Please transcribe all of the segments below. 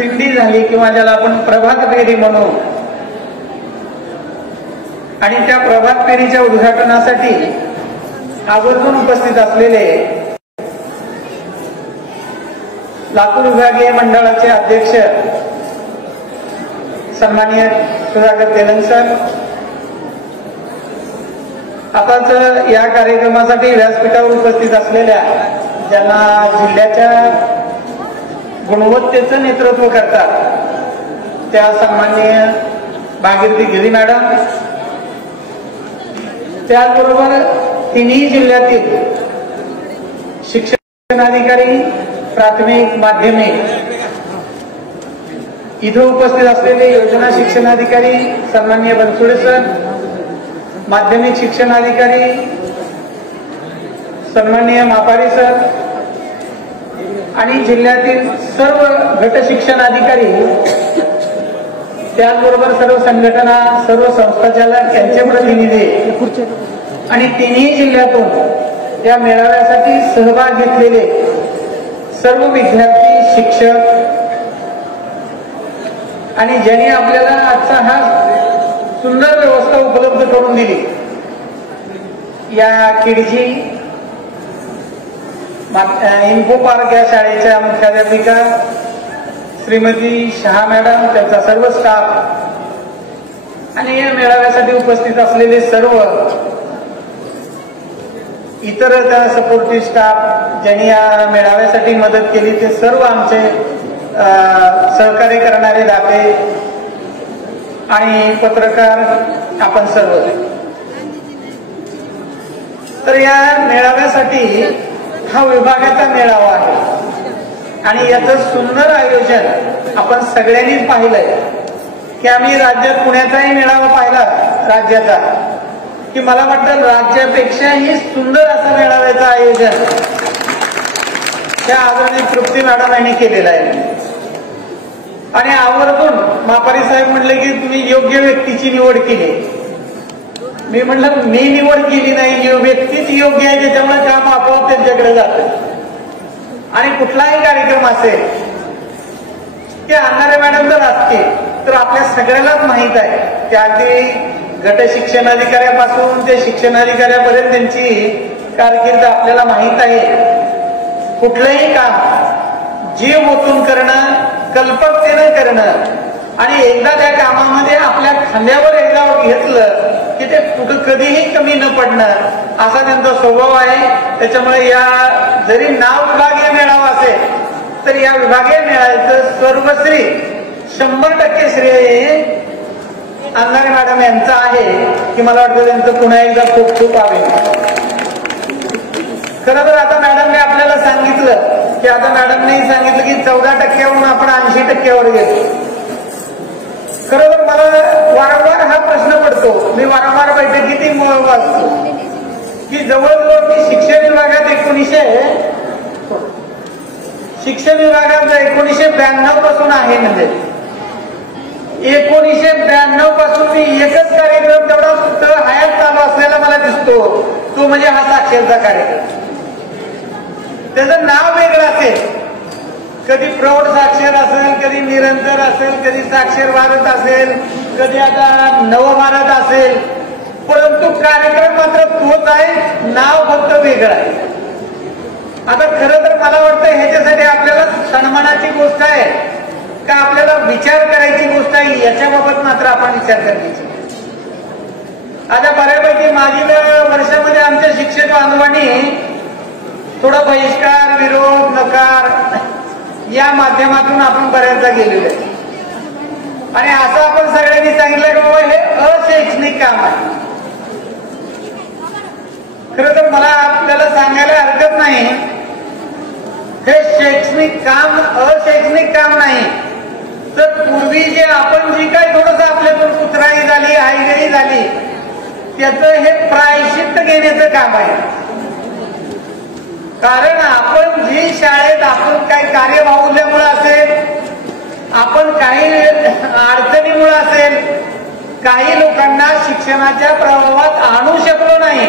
दिंडी झाली किंवा ज्याला आपण प्रभात फेरी म्हणू, आणि त्या प्रभात फेरीच्या उद्घाटनासाठी आवर्जून उपस्थित असलेले लातूर विभागीय मंडळाचे अध्यक्ष सन्माननीय सुधाकर तेलंग सर, आताच या कार्यक्रमासाठी व्यासपीठावर उपस्थित असलेल्या ज्यांना जिल्ह्याच्या गुणवत्तेचं नेतृत्व करतात त्या सन्माननीय भागीरथी गिरी मॅडम, त्याचबरोबर तिन्ही जिल्ह्यातील शिक्षणाधिकारी, प्राथमिक, माध्यमिक इथं उपस्थित असलेले योजना शिक्षणाधिकारी सन्माननीय बनसोडे सर, माध्यमिक शिक्षणाधिकारी सन्माननीय मापारी सर आणि जिल्ह्यातील सर्व गट शिक्षणाधिकारी, त्याचबरोबर सर्व संघटना, सर्व संस्थाचालक यांचे प्रतिनिधी आणि तिन्ही जिल्ह्यातून या मेळाव्यासाठी सहभाग घेतलेले सर्व विद्यार्थी, शिक्षक आणि ज्यांनी आपल्याला आजचा हा सुंदर व्यवस्था उपलब्ध करून दिली, या किडजी इन्फो पार्क या शाळेच्या मुख्याध्यापिका श्रीमती शहा मॅडम, त्यांचा सर्व स्टाफ आणि या मेळाव्यासाठी उपस्थित असलेले सर्व इतर त्या सपोर्टिव्ह स्टाफ ज्यांनी या मेळाव्यासाठी मदत केली ते सर्व आमचे सहकार्य करणारे दाते आणि पत्रकार आपण सर्व. तर या मेळाव्यासाठी हा विभागाचा मेळावा आहे आणि याचं सुंदर आयोजन आपण सगळ्यांनीच पाहिलंय की आम्ही राज्यात पुण्याचाही मेळावा पाहिला राज्याचा, की मला वाटतं राज्यापेक्षाही सुंदर असं मेळाव्याचं आयोजन त्या आदरणीय तृप्ती मॅडम यांनी केलेलं आहे. आणि आवर्जून मापारी साहेब म्हणले की तुम्ही योग्य व्यक्तीची निवड केली. मी म्हटलं मी निवड केली नाही, व्यक्तीच योग्य आहे, त्याच्यामुळे काम आपोआप त्यांच्याकडे जातं. आणि कुठलाही कार्यक्रम असेल की आणणारे मॅडम जर असतील तर आपल्या सगळ्यालाच माहित आहे की अगदी गट शिक्षणाधिकाऱ्यापासून ते शिक्षणाधिकाऱ्यापर्यंत त्यांची कारकीर्द आपल्याला माहित आहे. कुठलंही काम जीव ओतून करणं, कल्पकतेनं करणं आणि एकदा त्या कामामध्ये आपल्या खांद्यावर एकदा घेतलं की ते कुठं कधीही कमी न पडणं असा त्यांचा स्वभाव आहे. त्याच्यामुळे या जरी नाव विभागीय मेळावा असेल तर या विभागीय मेळाव्याचं सर्वश्री 100% श्रेय आणणारे मॅडम यांचं आहे की मला वाटतं त्यांचं पुन्हा एकदा खूप खूप अभिनंदन. खरं तर आता मॅडमने आपल्याला सांगितलं की आता मॅडमने सांगितलं की 14% आपण 80% गेलो. खरं तर मला वारंवार हा प्रश्न पडतो, मी वारंवार बैठकीतही वाचतो की जवळजवळ मी शिक्षण विभागात 1992 पासून आहे. म्हणजे 1992 पासून मी एकच कार्यक्रम तेवढा हयात चालू असलेला मला दिसतो, तो म्हणजे हा साक्षरता कार्यक्रम. त्याचं नाव वेगळं असेल, कधी प्रौढ साक्षर असेल, कधी निरंतर असेल, कधी साक्षर भारत असेल, कधी आता नवभारत असेल, परंतु कार्यक्रम मात्र तोच आहे, नाव फक्त वेगळं आहे. आता खरं तर मला वाटतं ह्याच्यासाठी आपल्याला सन्मानाची गोष्ट आहे का आपल्याला विचार करायची गोष्ट आहे, याच्याबाबत मात्र आपण विचार करायची. आता बऱ्यापैकी मागील वर्षामध्ये आमच्या शिक्षक बांधवांनी थोडा बहिष्कार, विरोध, नकार या माध्यमातून आपण बऱ्याचदा गेलेलो आहे. आणि असं आपण सगळ्यांनी सांगितलं की बाबा हे अशैक्षणिक काम आहे. खरं तर मला आपल्याला सांगायला हरकत नाही, हे शैक्षणिक काम अशैक्षणिक काम नाही, तर पूर्वी जे आपण जी काय थोडस आपल्यातून कुत्राई झाली, हायगरी झाली, त्याचं हे प्रायश्चित्त घेण्याचं काम आहे. कारण आपण जी शाळेत आपण काही कार्यबाहुल्यामुळे असेल, आपण काही अडचणीमुळे असेल, काही लोकांना शिक्षणाच्या प्रवाहात आणू शकलो नाही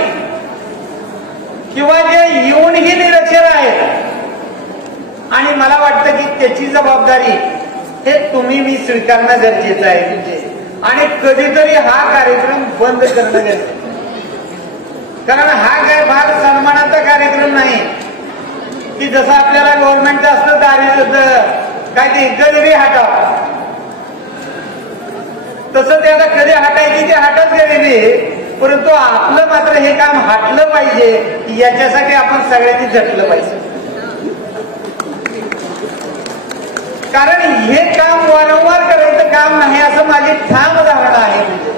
किंवा जे येऊनही निरक्षर आहेत, आणि मला वाटतं की त्याची जबाबदारी हे तुम्ही मी स्वीकारणं गरजेचं आहे म्हणजे, आणि कधीतरी हा कार्यक्रम बंद करणं गरजेचं, कारण हा काय फार सन्मानाचा कार्यक्रम नाही की जसं आपल्याला गव्हर्नमेंटचं असतं दारिद्र्य काय ते गरिबी हटाव, तसं त्याला कधी हटायची ते हटत गरिबी, परंतु आपलं मात्र हे काम हटलं पाहिजे याच्यासाठी आपण सगळ्यांनी झटलं पाहिजे, कारण हे काम वारंवार करायचं काम नाही असं माझी ठाम धारणा आहे. म्हणजे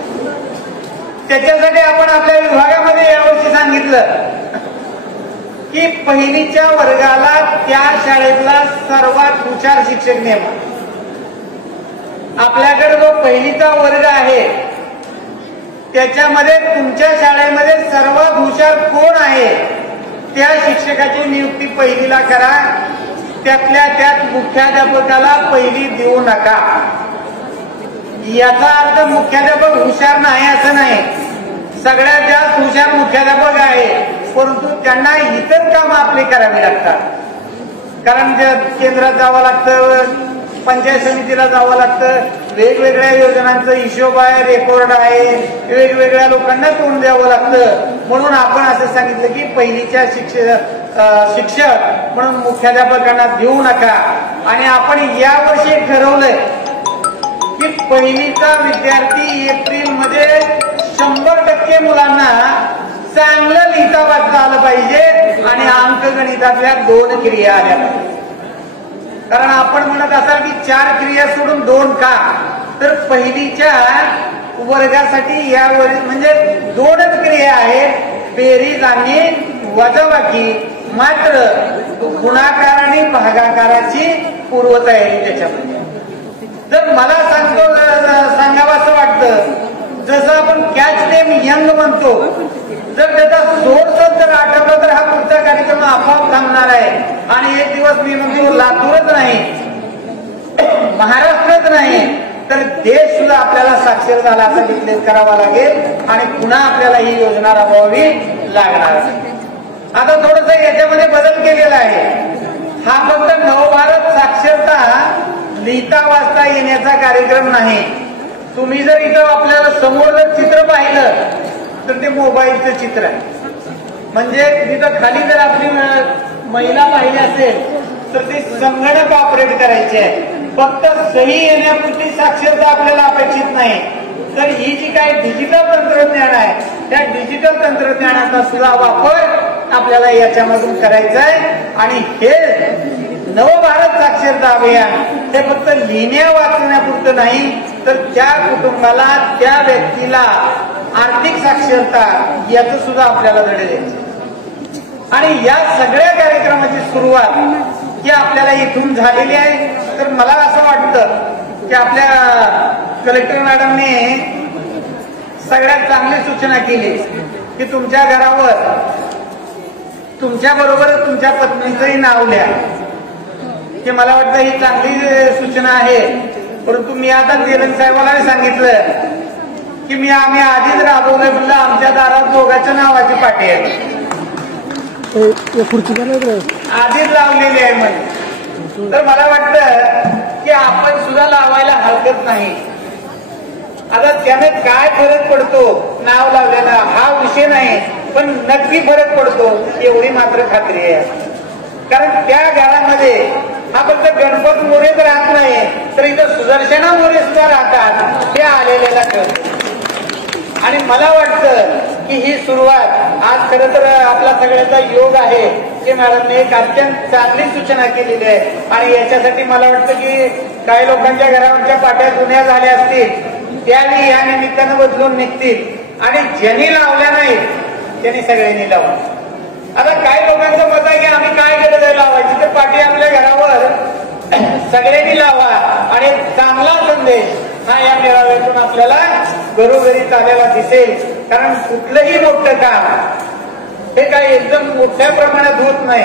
त्याच्यासाठी आपण आपल्या विभागामध्ये यावर्षी सांगितलं की पहिलीच्या वर्गाला त्या शाळेतला सर्वात हुशार शिक्षक नेमा. आपल्याकडे जो पहिलीचा वर्ग आहे त्याच्यामध्ये तुमच्या शाळेमध्ये सर्वात हुशार कोण आहे त्या शिक्षकाची नियुक्ती पहिलीला करा. त्यातल्या त्यात मुख्याध्यापकाला पहिली देऊ नका. याचा अर्थ मुख्याध्यापक हुशार नाही असं नाही, सगळ्यात जास्त हुशार मुख्याध्यापक आहे, परंतु त्यांना इतर कामं आपली करावी लागतात. कारण केंद्रात जावं लागतं, पंचायत समितीला जावं लागतं, वेगवेगळ्या योजनांचा हिशोब आहे, रेकॉर्ड आहे, वेगवेगळ्या लोकांना तोंड द्यावं लागतं. म्हणून आपण असं सांगितलं की पहिलीच्या शिक्षक म्हणून मुख्याध्यापकांना देऊ नका. आणि आपण यावर्षी ठरवलंय की पहिलीचा विद्यार्थी एप्रिलमध्ये 100% मुलांना चांगलं लिहिता वाचता आलं पाहिजे आणि अंकगणितातल्या 2 क्रिया आल्या पाहिजे. कारण आपण म्हणत असाल की 4 क्रिया सोडून 2 का, तर पहिलीच्या वर्गासाठी यावर म्हणजे 2च क्रिया आहेत, बेरीज आणि वजाबाकी. मात्र गुणाकार आणि भागाकाराची पूर्वतयारी त्याच्यामध्ये. जर मला सांगावं असं वाटतं, जसं आपण कॅच देम यंग म्हणतो, जर त्याचा सोर्स जर आठवला तर हा पुढचा कार्यक्रम आपोआप थांबणार आहे. आणि एक दिवस मी म्हणतो लातूरच नाही, महाराष्ट्रच नाही, तर देश सुद्धा आपल्याला साक्षर झाला असं डिक्लेअर करावा लागेल आणि पुन्हा आपल्याला ही योजना राबवावी लागणार. आता थोडस याच्यामध्ये बदल केलेला आहे. हा फक्त नवभारत साक्षरता लिहिता वाचता येण्याचा कार्यक्रम नाही. तुम्ही जर इथं आपल्याला समोर जर चित्र पाहिलं तर ते मोबाईलचं चित्र आहे. म्हणजे तिथं खाली जर आपली महिला पाहिली असेल तर ते संगणक ऑपरेट करायचे आहे. फक्त सही येण्यापुरती साक्षरता आपल्याला अपेक्षित नाही, तर ही जी काही डिजिटल तंत्रज्ञान आहे त्या डिजिटल तंत्रज्ञानाचा सुद्धा वापर आपल्याला याच्यामधून करायचा आहे. आणि हे नवभारत साक्षरता अभियान हे फक्त लिहिण्या वाचण्यापुरतं नाही, तर त्या कुटुंबाला त्या व्यक्तीला आर्थिक साक्षरता याचं सुद्धा आपल्याला धडे द्यायचं. आणि या सगळ्या कार्यक्रमाची सुरुवात ही आपल्याला इथून झालेली आहे. तर मला असं वाटतं की आपल्या कलेक्टर मॅडमने सगळ्यात चांगली सूचना केली की तुमच्या घरावर तुमच्या बरोबर तुमच्या पत्नीचंही नाव लिहा. की मला वाटतं ही चांगली सूचना आहे. परंतु मी आता तेलंग साहेबांना सांगितलं की आम्ही आधीच राबवलं, म्हणलं आमच्या दारात दोघांच्या नावाची पाटी आहे, आधीच लावलेली आहे म्हणजे. तर मला वाटतं की आपण सुद्धा लावायला हरकत नाही. आता त्याने काय फरक पडतो नाव लावल्यानं हा विषय नाही, पण नक्की फरक पडतो एवढी मात्र खात्री आहे. कारण त्या घरामध्ये हा फक्त गणपत मोरेच राहत नाही, तर इथं सुदर्शना मोरे सुद्धा राहतात, ते आलेल्याला कळतं. आणि मला वाटतं की ही सुरुवात आज खरं तर आपला सगळ्यांचा योग आहे की मॅडमने एक अत्यंत चांगली सूचना केलेली आहे. आणि याच्यासाठी मला वाटतं की काही लोकांच्या घरावरच्या पाट्या जुन्या झाल्या असतील त्यावेळी या निमित्तानं बदलून निघतील आणि ज्यांनी लावल्या नाही त्यांनी सगळ्यांनी लावून. आता काही लोकांचं मत आहे की आम्ही काय गरज आहे लावायची, तर पाठी आपल्या घरावर सगळ्यांनी लावा आणि चांगला संदेश हा या मेळाव्यातून आपल्याला घरोघरी चालायला दिसेल. कारण कुठलंही मोठं काम हे काही एकदम मोठ्या प्रमाणात होत नाही,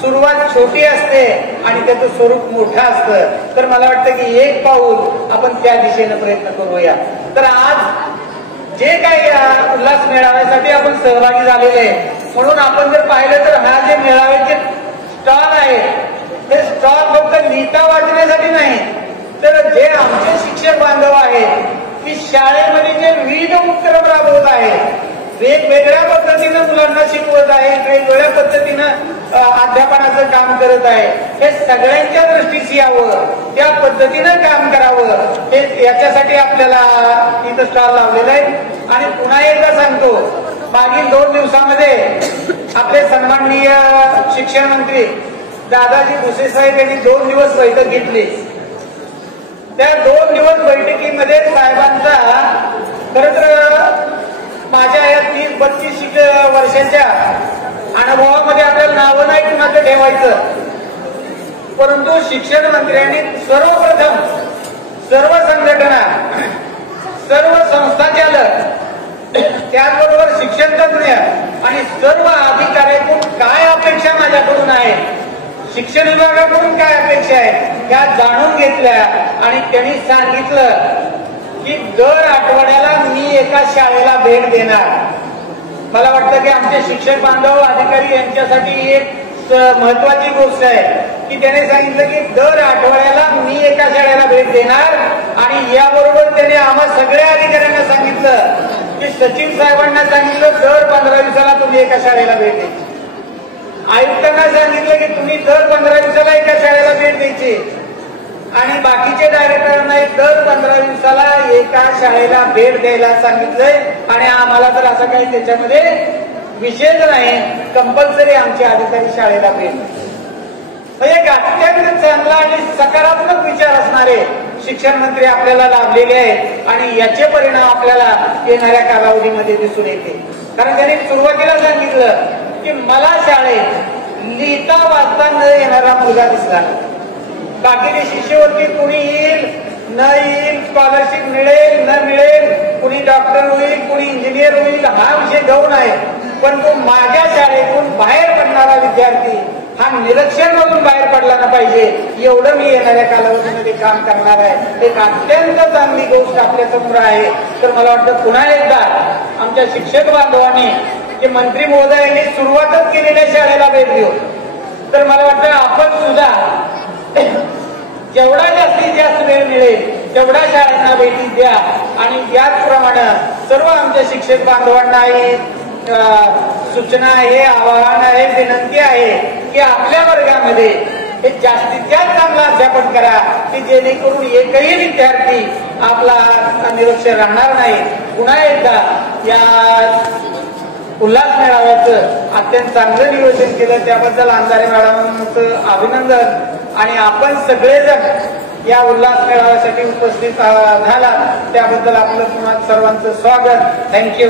सुरुवात छोटी असते आणि त्याचं स्वरूप मोठं असतं. तर मला वाटतं की एक पाऊल आपण त्या दिशेनं प्रयत्न करूया. तर आज जे काही उल्हास मेळाव्यासाठी आपण सहभागी झालेले, म्हणून आपण जर पाहिलं तर हा जे मेळाव्याचे स्टॉल आहे हे स्टॉल फक्त लिहिता वाचण्यासाठी नाही, तर हे आमचे शिक्षक बांधव आहेत की शाळेमध्ये जे विविध उपक्रम राबवत आहेत, वेगवेगळ्या पद्धतीनं मुलांना शिकवत आहेत, वेगवेगळ्या पद्धतीनं अध्यापनाचं काम करत आहे, हे सगळ्यांच्या दृष्टीस यावं, त्या पद्धतीनं काम करावं, हे याच्यासाठी आपल्याला इथं स्टॉल लावलेला आहे. आणि पुन्हा एकदा सांगतो, मागील 2 दिवसामध्ये आपले सन्माननीय शिक्षण मंत्री दादाजी भुसे साहेब यांनी 2 दिवस बैठक घेतली. त्या 2 दिवस बैठकीमध्ये साहेबांचा खरं तर माझ्या या 30-32 वर्षाच्या अनुभवामध्ये आपल्याला नावं नाही कुणाचं ठेवायचं, परंतु शिक्षण मंत्र्यांनी सर्वप्रथम सर्व संघटना, सर्व संस्था चालक, त्याचबरोबर शिक्षण तज्ञ आणि सर्व अधिकाऱ्यांकडून काय अपेक्षा माझ्याकडून आहे, शिक्षण विभागाकडून काय अपेक्षा आहे, त्या जाणून घेतल्या. आणि त्यांनी सांगितलं की दर आठवड्याला मी एका शाळेला भेट देणार. मला वाटतं की आमचे शिक्षक बांधव अधिकारी यांच्यासाठी एक महत्वाची गोष्ट आहे की त्याने सांगितलं की दर आठवड्याला मी एका शाळेला भेट देणार. आणि याबरोबर त्याने आम्हा सगळ्या अधिकाऱ्यांना सांगितलं की सचिन साहेबांना सांगितलं दर 15 दिवसाला तुम्ही एका शाळेला भेट द्यायची. आयुक्तांना सांगितलं की तुम्ही दर 15 दिवसाला एका शाळेला भेट द्यायची. आणि बाकीचे डायरेक्टरांना दर 15 दिवसाला एका शाळेला भेट द्यायला सांगितलंय. आणि आम्हाला तर असं काही त्याच्यामध्ये विषयच नाही, कंपल्सरी आमचे अधिकारी शाळेला भेट. एक अत्यंत चांगला आणि सकारात्मक विचार असणारे शिक्षण मंत्री आपल्याला लाभलेले आहेत आणि याचे परिणाम आपल्याला येणाऱ्या कालावधीमध्ये दिसून येते. कारण त्यांनी सुरुवातीला सांगितलं की मला शाळेत लिहिता वाचता न येणारा मुलगा दिसला, बाकीचे शिष्यवृत्ती कुणी येईल न येईल, स्कॉलरशिप मिळेल न मिळेल, कुणी डॉक्टर होईल कुणी इंजिनियर होईल, हा विषय गौण आहे. पण तो माझ्या शाळेतून बाहेर पडणारा विद्यार्थी हा निरीक्षण मधून बाहेर पडला ना पाहिजे, एवढं मी येणाऱ्या कालावधीमध्ये काम करणार आहे. एक अत्यंत चांगली गोष्ट आपल्या समोर आहे. तर मला वाटतं पुन्हा एकदा आमच्या शिक्षक बांधवांनी की मंत्री महोदयांनी सुरुवातच केलेल्या शाळेला भेट देऊ. तर मला वाटतं आपण सुद्धा जेवढा जास्तीत जास्त वेळ मिळेल तेवढ्या शाळांना भेटी द्या. आणि त्याचप्रमाणे सर्व आमच्या शिक्षक बांधवांना सूचना आहे, आवाहन आहे, विनंती आहे की आपल्या वर्गामध्ये हे जास्तीत जास्त चांगलं अध्यापन करा की जेणेकरून एकही विद्यार्थी आपला निरक्षर राहणार नाही. पुन्हा एकदा या उल्हास मेळाव्याचं अत्यंत चांगलं नियोजन केलं त्याबद्दल अंधारे मॅडमचं अभिनंदन. आणि आपण सगळेजण या उल्हास मेळाव्यासाठी उपस्थित झाला त्याबद्दल आपलं पुन्हा सर्वांचं स्वागत. थँक्यू.